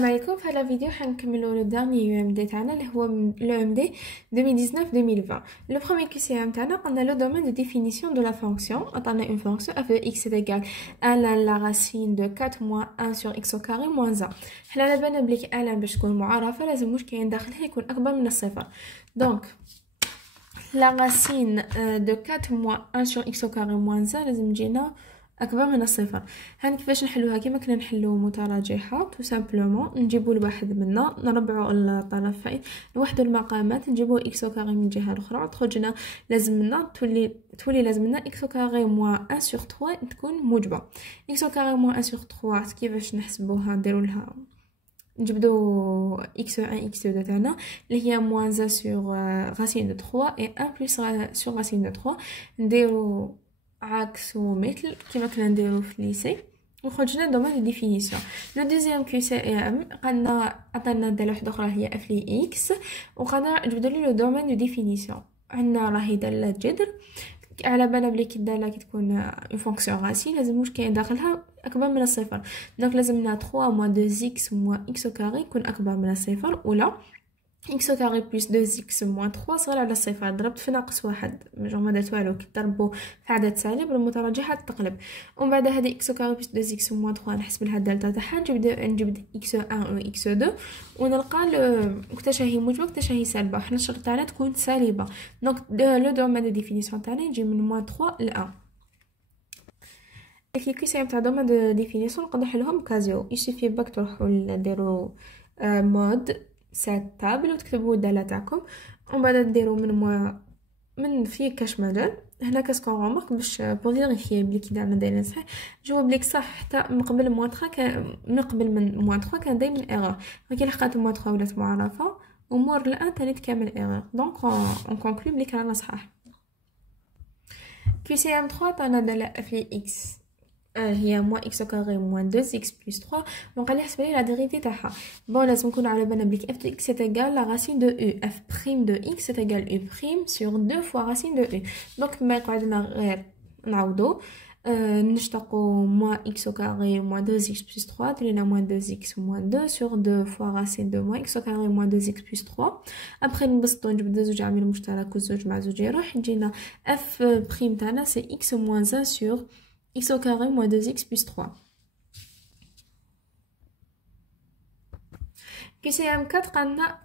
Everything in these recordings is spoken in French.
السلام عليكم. في هذا الفيديو حنكملوا لو دارني يو ام دي تاعنا اللي هو لو ام دي 2019-2020. لو بروميير كيسيون تاعنا قلنا لو دومين دو ديفينيسيون دو لا فونكسيون. عطانا اون فونكسيون f de x est égal à la racine de 4 moins 1 sur x au carré moins 1. حنا على بالنا بلي لان باش تكون معرفه لازم واش كاين داخلها يكون اكبر من الصفر. دونك la racine de 4 moins 1 sur x au carré moins 1 لازم تجينا اكبر من الصفر. هان كيفاش نحلوها؟ كيما كنا نحلو متراجحه تو سامبلومون نجيبوا الواحد منا نربعوا الطرفين نوحدوا المقامات نجيبوا اكس او كاري من الجهه الاخرى تخرجنا لازمنا تولي لازمنا اكس او كاري موان 1 سور 3 تكون موجبه. اكس او كاري موان 1 سور 3 كيفاش نحسبوها؟ نديروا لها نجبدو x1 x2 تاعنا اللي هي moins 1 sur racine de 3 et 1 plus sur racine de 3 نديرو عكس ومثل كما كنا نديرو في الليسي وخرجنا دومين دو ديفينيسيون. لو دوزيام كيو سي ام قلنا عطانا داله وحده اخرى هي اف لي اكس وقلنا نجبدو لو دومين دو ديفينيسيون. عندنا راهي داله جذر على بالنا بلي كي داله كي تكون اون فونكسيون راسين لازم واش كاين داخلها اكبر من الصفر. دونك لازمنا 3 moins 2x moins x au carré يكون اكبر من الصفر ولا x au carré plus 2x moins 3 صغير على الصفر. ضربت في ناقص واحد جو ما درت والو كي ضربوا في عدد سالب المتراجحه تقلب. ومن بعد هذه x au carré plus 2x moins 3 نحسب لها الدالتا تاعها نجبد x1 و x2 ونلقى وقتاش هي موجبه وقتاش هي سالبه. حنا الشرط تاعنا تكون سالبه. دونك لو دومين دو ديفينيسيون تاعنا يجي من moins 3 ل 1. كي كيسيام تاع دومين دو ديفينيسيون نقدر نحلهم كازيو. يسيفي باك تروحوا ديروا مود سات تابل وتكتبوا الداله تاعكم ومن بعد ديروا من في كاش مجال هنا كاسكو رومارك باش بور فيريفي بلي كي دارنا دايرين صحيح جواب بليك صح. حتى من قبل موان 3 من قبل من موان 3 كان دايما ايرور كي لحقات موان 3 ولات معرفه امور الان تاني تكمل ايرور. دونك اون كونكلو بلي رانا صحاح. كي سي ام 3 عطانا داله اف لي اكس هي moins x au carré moins 2x plus 3 دونك غادي نحسب لي لا ديريفي تاعها. بون لازم نكون على بالنا بليك f de x est égal la racine de u. f prime de x est égal u prime sur 2 fois racine de u. دونك ما يقعد لنا غير نعوضو نشتقو moins x au carré moins 2x plus 3 تولينا moins 2x moins 2 sur 2 fois racine de moins x au carré moins 2x plus 3. après نبسطو نجبد زوج عامل مشترك وزوج مع زوج يروح يجينا f prime تاعنا c'est x moins 1 sur x au carré moins 2x plus 3. كي سي ام 4 قالنا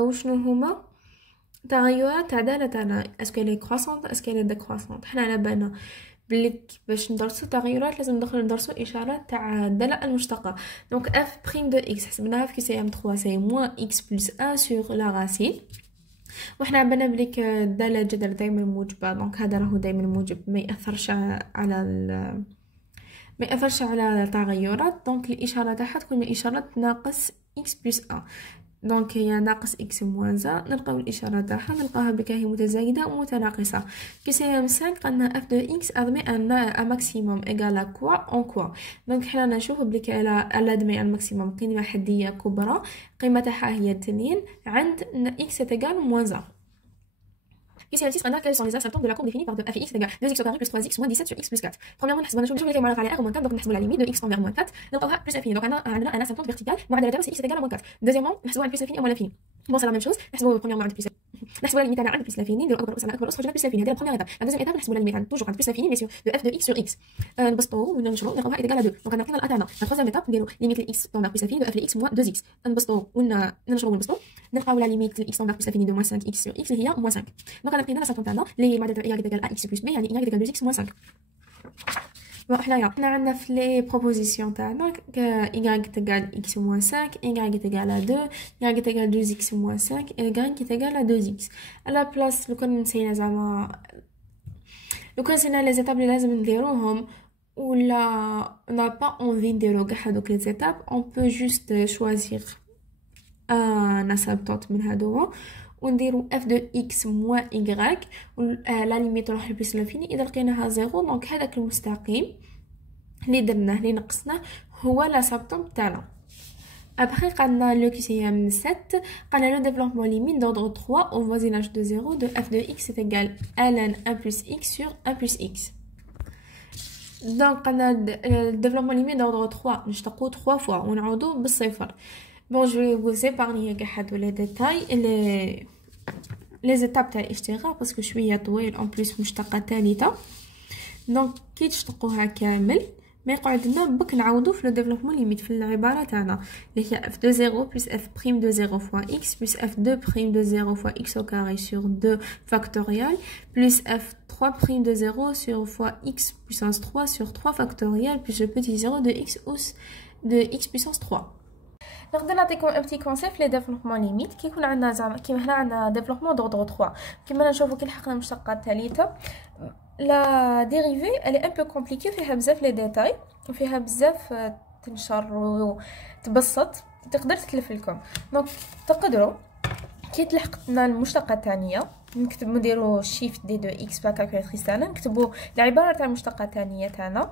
وشنو هما تغيرات تاع داله تاعنا اسكو لي كروسونط اسكو لي ديكروسونط. حنا على بالنا بلي باش ندرسو تغيرات لازم ندرسو اشارات تاع الداله المشتقه. دونك اف بريم دو اكس حسبناها في كي سي ام 3 سي موان اكس بلس 1 سور لا راسين وحنا عبالنا بليك الداله جذر دائما موجبه. دونك هذا راهو دائما موجب ما ياثرش على التغيرات. دونك الاشاره تاعها تكون اشاره ناقص x بلس 1. دونك هي ناقص x موان 1 نلقاو الاشاره تاعها نلقاها بك هي متزايده ومتناقصه. كي سي ام 5 قلنا f de x admet un maximum égal à quoi en quoi. دونك حنا نشوف بليك على admet un maximum قيمه حديه كبرى قيمه تاعها هي 2 عند x est égal moins 1. Ici, on a quels sont les asymptotes de la courbe définie par de f et x égale 2x au carré plus 3x moins 17 sur x plus 4. Premièrement, نحسبوا نشوف اللي معرف على r moins 4 donc نحسبوا la limite de x envers moins 4 نلقاوها plus infini. donc عندنا un asymptote vertical معدل تاعو c'est x égale à moins 4. deuxièmement نحسبوا plus infini à moins l'infini. bon c'est la même chose نحسبوا premièrement عند plus نحسبوا la limite تاعنا عند plus l'infini نديرو اكبر اس على اكبر اس خرجنا plus l'infini. هذه la première étape. la deuxième étape نحسبوا la limite عند toujours عند plus l'infini mais sur de f de x sur x نبسطوا وننشروا نلقاوها égale à 2. donc عندنا لا تاعنا la troisième étape نديرو limite x envers plus l'infini de f de x moins 2x نبسطوا وننشروا ونبسطوا نلقاو la limite x envers plus l'infini de moins 5x sur x اللي هي moins 5. donc انا لقينا l'asymptote تاعنا اللي معدل y égale à x plus b يعني y égale 2x moins 5. bon حنا عندنا في لي بروبوزيسيون تاعنا y égale x moins 5 y égale à 2 y égale 2x moins 5 et y égale à 2x. à la place لو كان نسينا زعما لو كان نسينا لي زيتاب اللي لازم نديروهم ولا on n'a pas envie نديرو كاع هادوك لي زيتاب on peut juste choisir un asymptote من هادو ونديرو f de x moins y لا ليميت نروح لبلس لانفيني اذا لقيناها 0. دونك هذاك المستقيم اللي درناه اللي نقصناه هو لاسابتوم تاعنا. ابخي قالنا لو كيسيام 7 قالنا لو ديفلوبمون ليميت دوردر 3 au voisinage de 0 de f de x est égal à ln 1 plus x sur 1 plus x. دونك قالنا الديفلوبمون ليميت دوردر 3 نشتقو 3 فوا ونعوضو بالصفر. Bon, je vais vous épargner les détails et les étapes تاع الاشتغال باسكو شويه طويل en plus مشتقه ثالثه. دونك كي تشتقوها كامل ما يقعد لنا بك نعوضو في لو ديفلوبمون ليميت في العباره تاعنا اللي هي f de 0 plus f prime de 0 fois x plus f2 prime de 0 fois x au carré sur 2 factorial plus f3 prime de 0 sur fois x puissance 3 sur 3 factorial plus le petit 0 de x puissance 3. نقدر نعطيكم ان بتي كونسيبت لي ديفلوبمون ليميت كي يكون عندنا زعما كيما هنا عندنا ديفلوبمون دوردر 3 كيما نشوفوا كي لحقنا المشتقه الثالثه لا ديريفي الي ان بو كومبليكي فيها بزاف لي ديتاي وفيها بزاف تنشر وتبسط تقدر تتلف لكم. دونك تقدروا كي تلحقنا المشتقه الثانيه نكتبوا نديروا شيفت دي 2 اكس بلا كالكولاتريس تاعنا نكتبوا العباره تاع المشتقه الثانيه تاعنا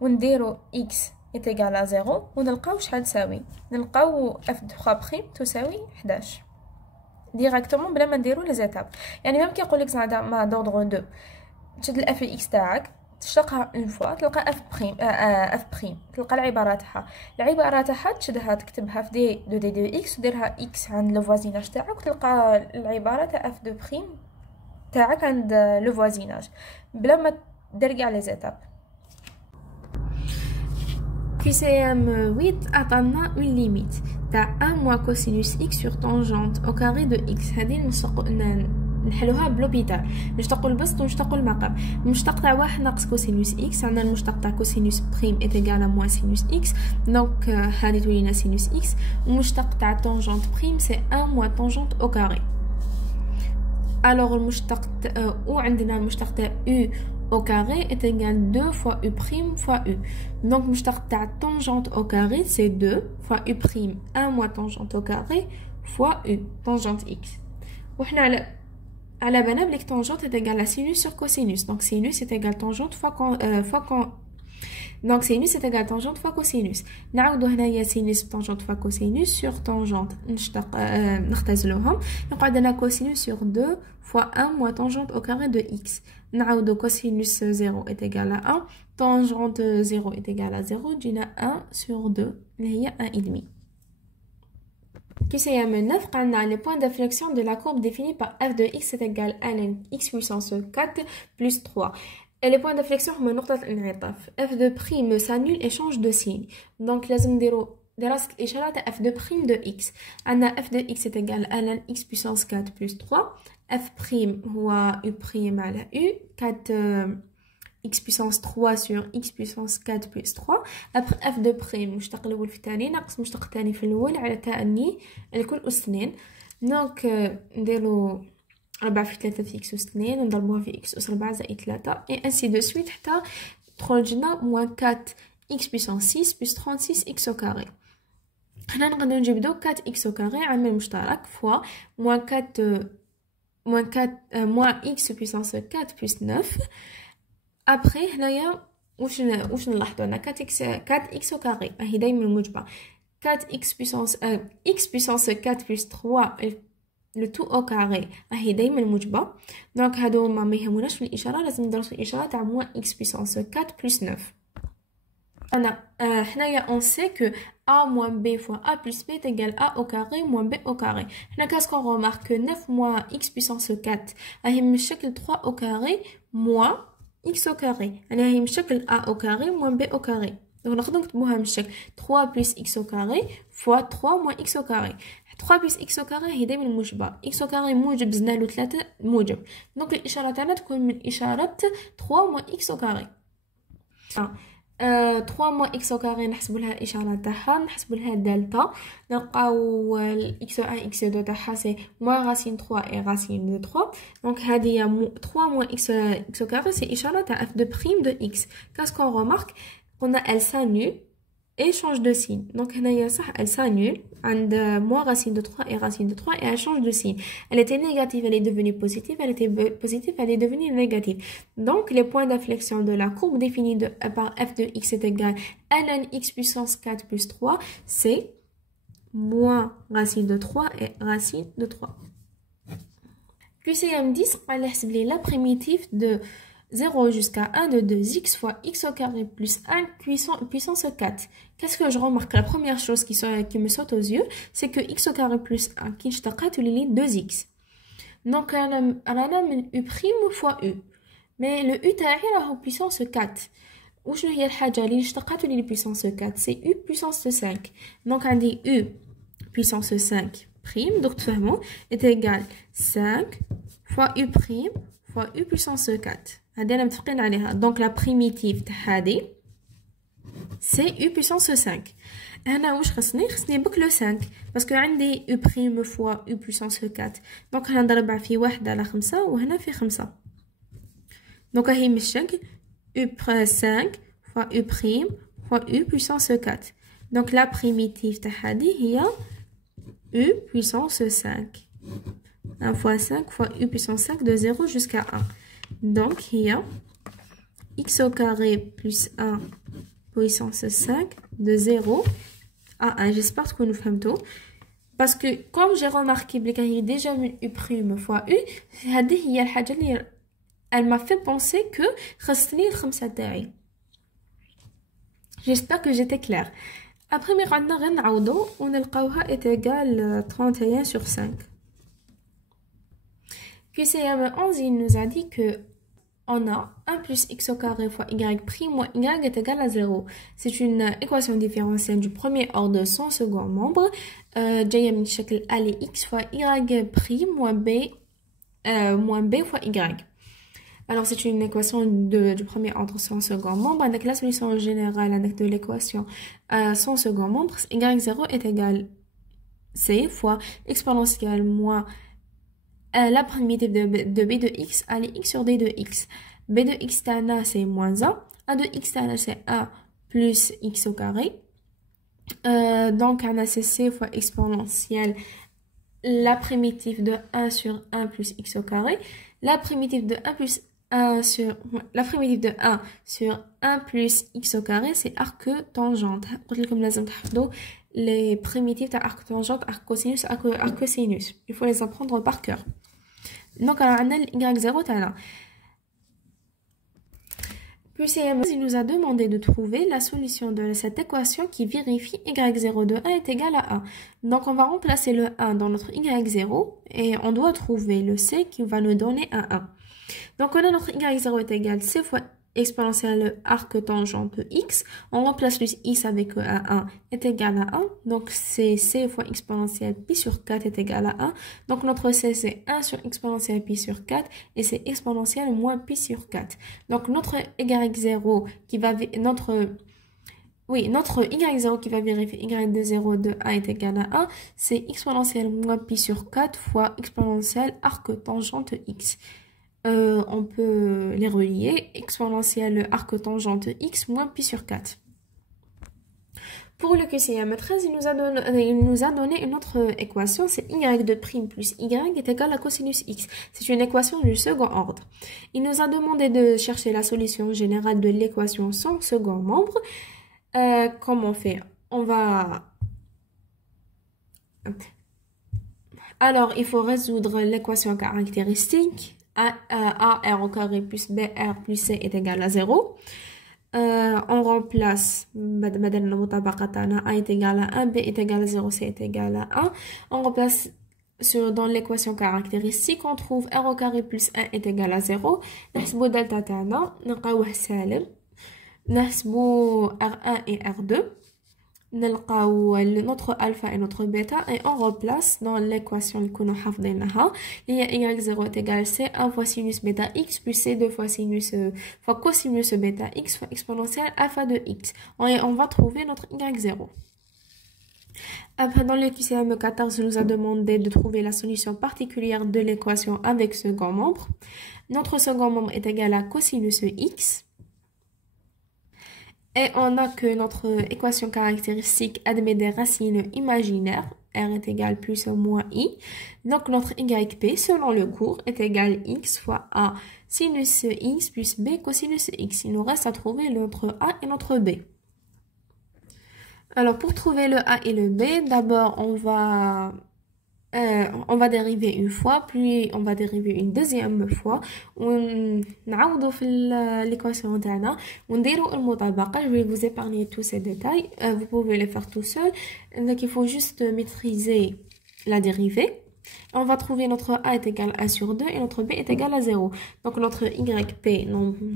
ونديروا اكس est égal à 0 ونلقاو شحال تساوي نلقاو f3 بريم تساوي 11 ديريكتومون بلا ما نديرو لي زيتاب. يعني ميم كي يقول لك زعما مع دوردر 2 تشد الاف اكس تاعك تشتقها اون فوا تلقى اف بريم تلقى العباره تاعها تشدها تكتبها في دي 2 اكس وديرها اكس عند لو فوازيناج تاعك وتلقى العباره تاع اف 2 بريم تاعك عند لو فوازيناج بلا ما دير كاع لي زيتاب. Puis CM8 عطانا une limite تاع 1 moins cosinus x sur tangente au carré de x. هذه نحلوها بلوبيتال نشتقوا البسط ونشتقوا المقام. المشتق تاع واحد ناقص كوسينوس x عندنا المشتق تاع كوسينوس بريم est égal à moins sinus x دونك هذه تولينا sinus x. المشتق تاع tangente prime c'est 1 moins tangente au carré. alors المشتق وعندنا المشتق تاع u au carré est égal 2 fois u prime fois u. Donc, la tangente au carré, c'est 2 fois u prime 1 moins tangente au carré fois u, tangente x. À la banane, la tangente est égale à sinus sur cosinus. Donc, sinus est égal à tangente donc, sinus est égal à tangente fois cosinus. نعوضو هنايا sinus tangente fois cosinus sur tangente. نختزلوهم. نقعد لنا cosinus sur 2 fois 1 moins tangente au carré de x. نعوضو cosinus 0 est égal à 1. Tangente 0 est égal à 0. جينا 1 sur 2 اللي هي 1,5. Qui c'est à 9 on a les points d'inflexion de la courbe définie par f de x est égal à ln x puissance 4 plus 3. Et les points d'inflexion هم نقطة الانعطاف. f de prime s'annule et change de signe. Donc لازم نديرو دراسة الإشارة تاع f de prime de x. عندنا f de x est égal à ln x puissance 4 plus 3. f prime هو u prime على u 4 x puissance 3 sur x puissance 4 plus 3. Après f de prime مشتق الأول في الثاني ناقص مشتق الثاني في الأول على تاني الكل أس 2. دونك نديرو 4 في 3 في x أس 2 ونضربوها في x أس 4 زائد 3 et ainsi de suite حتى تخرج لنا moins 4 x puissance 6 plus 36 x au carré. هنا نقدر نجبدو 4 x au carré عامل مشترك fois moins x puissance 4 plus 9. Après هنايا واش نلاحظوا هنا 4x au carré هي دايما موجبه 4x puissance x puissance 4 plus 3 le tout au carré هي دايما موجبه. دونك هادو ما يهموناش في الاشاره لازم ندرسوا الاشاره تاع moins x puissance 4 plus 9. انا هنايا on sait que a moins b fois a plus b est égal a au carré moins b au carré. هنا كاسكو remarque que 9 moins x puissance 4 هي من الشكل 3 au carré moins x au carré. يعني هي من الشكل a au carré moins b au carré. donc نقدر نكتبوها من الشكل 3 plus x au carré fois 3 moins x au carré. 3 plus x au carré هي دايما موجبه x au carré موجب زدنا له 3 موجب. دونك الاشاره تاعنا تكون من اشاره 3 moins x au carré. 3 moins x au carré نحسبوا لها الاشاره تاعها نحسبوا لها دلتا نلقاو x1 x2 تاعها سي moins racine 3 et racine de 3. donc هذه 3 moins x au carré c'est اشاره تاع f de prime de x. qu'est-ce qu'on remarque qu'on a elle s'annule et change de signe. donc هنايا صح elle s'annule عند moins racine de 3 et racine de 3 et elle change de signe. Elle était négative, elle est devenue positive, elle était positive, elle est devenue négative. Donc les points d'inflexion de la courbe définie par f de x est égal à ln x puissance 4 plus 3, c'est moins racine de 3 et racine de 3. Puis c'est M10 on va la primitive de 0 jusqu'à 1 de 2x fois x au carré plus 1 puissance 4. Qu'est-ce que je remarque? La première chose qui me saute aux yeux, c'est que x au carré plus 1 qui نشتقات ولي 2x. Donc رانا من u' fois u. Mais le u تاعي راهو puissance 4. وشنو هي الحاجة اللي نشتقات ولي puissance 4? C'est u puissance 5. Donc عندي u puissance 5 prime, donc تفهموا est égal 5 fois u prime fois u puissance 4. هذه أنا متفقين عليها. Donc la primitive تاع هذه c'est u puissance 5. هنا واش خصني بك لو 5 باسكو عندي u prime fois u puissance 4. donc هنا نضربها في 1 على 5 وهنا في 5. donc هي مشك u 5 fois u prime fois u puissance 4. donc la primitive تاع هذه هي u puissance 5. 1 fois 5 fois u puissance 5 de 0 jusqu'à 1. donc il y a x au carré plus 1 puissance 5 de 0 à 1. J'espère que nous faisons. Parce que comme j'ai remarqué qu'il y a déjà u prime fois u, elle m'a fait penser que j'espère que j'étais claire. Après, on est égal 31 sur 5. QCM 11, il nous a dit que on a 1 plus x au carré fois y prime moins y est égal à 0. C'est une équation différentielle du premier ordre sans second membre. جاية من شكل a x fois y prime moins b fois y. Alors c'est une équation du premier ordre sans second membre. Avec la solution générale avec de l'équation sans second membre, y0 est égal c fois exponentielle moins la primitive de b de x à x sur d de x. b de x tana c'est moins 1. a de x tana c'est 1 plus x au carré. Donc on a c fois exponentielle la primitive de 1 sur 1 plus x au carré. La primitive de 1 plus 1 sur la primitive de 1 sur 1 plus x au carré, c'est arc tangente. Comme les primitives d'arc tangente, arc cosinus, arc cosinus. Il faut les apprendre par cœur. Donc, on a y0 Puis il nous a demandé de trouver la solution de cette équation qui vérifie y0 de 1 est égal à 1. Donc, on va remplacer le 1 dans notre y0 et on doit trouver le c qui va nous donner un 1. Donc, on a notre y0 est égal c fois exponentielle arc tangente x. On remplace le x avec un 1 est égal à 1. Donc, c'est c fois exponentielle pi sur 4 est égal à 1. Donc, notre c, c'est 1 sur exponentielle pi sur 4. Et c'est exponentielle moins pi sur 4. Donc, notre y0 qui va... notre y0 qui va vérifier y de 0 de 1 est égal à 1. C'est exponentielle moins pi sur 4 fois exponentielle arc tangente x. On peut les relier, exponentielle arc tangente x moins pi sur 4. Pour le QCM 13, il nous a donné une autre équation, c'est y de prime plus y est égal à cosinus x. C'est une équation du second ordre. Il nous a demandé de chercher la solution générale de l'équation sans second membre. Comment on fait? On va... Alors, il faut résoudre l'équation caractéristique. AR au carré plus BR plus C est égal à 0. On remplace A est égal à 1, B est égal à 0, C est égal à 1. On remplace dans l'équation caractéristique, on trouve R au carré plus 1 est égal à 0. نحسبو delta تاعنا نلقاوه سالب. نحسبو R1 et R2. notre alpha et notre bêta et on remplace dans l'équation que nous avons y0 est égal c 1 fois sinus bêta x plus c 2 fois sinus fois cosinus bêta x fois exponentielle alpha de x. Et on va trouver notre y0. Après, dans le QCM 14, nous a demandé de trouver la solution particulière de l'équation avec second membre. Notre second membre est égal à cosinus x. Et on a que notre équation caractéristique admet des racines imaginaires. R est égal plus ou moins I. Donc notre YP, selon le cours, est égal x fois A sinus x plus B cosinus x. Il nous reste à trouver notre A et notre B. Alors pour trouver le A et le B, d'abord on va on va dériver une fois, puis on va dériver une deuxième fois, ونعوضوا في l'équation تاعنا ونديروا المطابقة. Je vais vous épargner tous ces détails, vous pouvez les faire tout seul. Donc il faut juste maîtriser la dérivée. On va trouver notre a est égal à 1 sur 2 et notre b est égal à 0. Donc notre yp,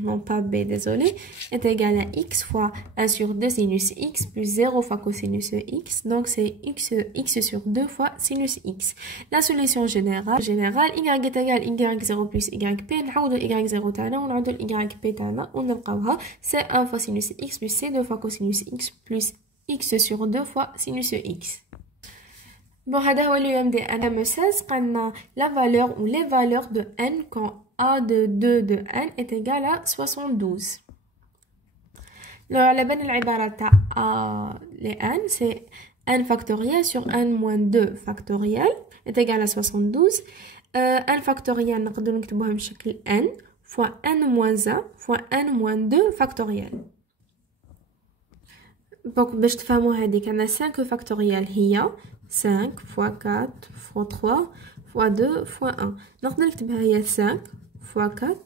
non pas b, désolé, est égal à x fois 1 sur 2 sinus x plus 0 fois cosinus x. Donc c'est x sur 2 fois sinus x. La solution générale, y est égal à y0 plus yp. نعوض y0 تاعنا ونعوض yp تاعنا ونلقاوها c'est 1 fois sinus x plus c 2 fois cosinus x plus x sur 2 fois sinus x. Bon, هذا هو اليوم دي أنا مساس قلنا la valeur ou les valeurs de n quand a de 2 de n est égal à 72. لو على بالنا العبارة تاع a les n c'est n factoriel sur n moins 2 factoriel est égal à 72. n factoriel نقدر نكتبوها بشكل n fois n moins 1 fois n moins 2 factoriel. Donc باش تفهموا هذيك عندنا 5 factoriel هي 5 fois 4 fois 3 fois 2 fois 1. نقدر نكتبها هي 5 fois 4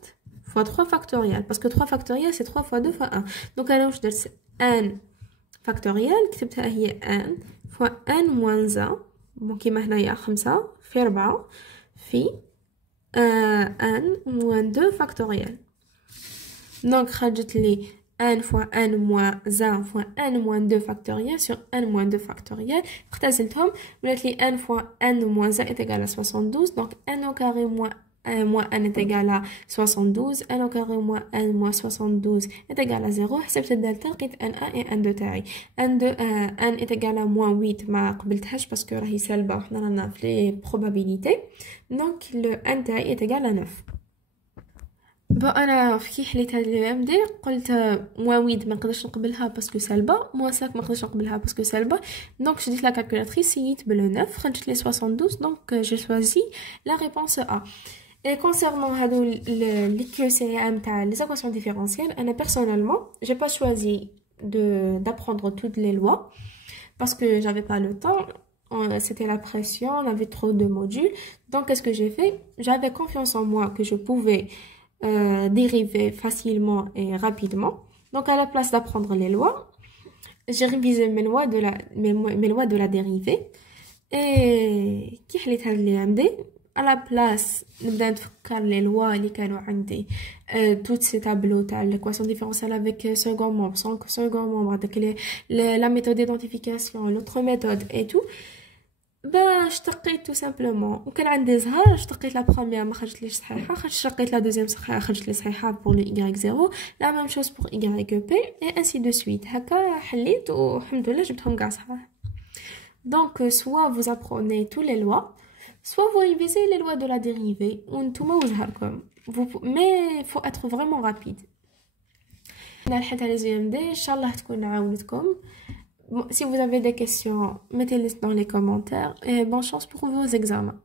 fois 3 factoriel parce que 3 factoriel c'est 3 fois 2 fois 1. Donc انا واش درت n factoriel كتبتها هي n fois n moins 1 bon كيما هنايا 5 في 4 في n moins 2 factoriel. Donc خرجت لي n fois n moins 1 fois n moins 2 factoriel sur n moins 2 factoriel. اختزلتهم ولات لي n fois n moins 1 est égal à 72. Donc n au carré moins n est égal à 72. n au carré moins n moins 72 est égal à 0. حسبت الدالتا لقيت n1 et n2 تاعي. n est égal à moins 8 ما قبلتهاش parce que راهي سالبة وحنا رانا في les probabilités. Donc le n تاعي est égal à 9. بون انا كي حليت هاد الام دي قلت موان 8 ما نقدرش نقبلها باسكو سالبه، موان 5 ما نقدرش نقبلها باسكو سالبه. دونك شديت لا كالكولاتريس سيت بلو 9 خرجت لي 72. دونك جو شوازي لا ريبونس ا. Et concernant les QCM تاع les équations différentielles, انا personnellement j'ai pas choisi d'apprendre toutes les lois parce que j'avais pas le temps. C'était la pression, on avait trop de modules. Donc qu'est-ce que j'ai fait? J'avais confiance en moi que je pouvais dériver facilement et rapidement. Donc à la place d'apprendre les lois, j'ai révisé mes lois de la dérivée. Et qui حليت هاد اللي عندي à la place نبدا نتفكر les lois اللي كانوا عندي toutes ces tableaux تاع l'équation différentielle avec second membre, sans second membre, avec la méthode d'identification, l'autre méthode et tout. Ben اشتقيت tout simplement. وكان عندي زهر اشتقيت لا بروميير ما خرجتليش صحيحه، اشتقيت لا دوزيام صحيحه خرجت لي صحيحه pour le y0. la même chose pour yp et ainsi de suite. هكا حليت والحمد لله جبتهم كاع صحاح. Donc soit vous apprenez tous les lois, soit vous révisez les lois de la dérivée وانتوما وزهركم. Mais faut être vraiment rapide. انا حليت على زيام دي ان شاء الله تكون عاونتكم. Si vous avez des questions, mettez-les dans les commentaires et bonne chance pour vos examens.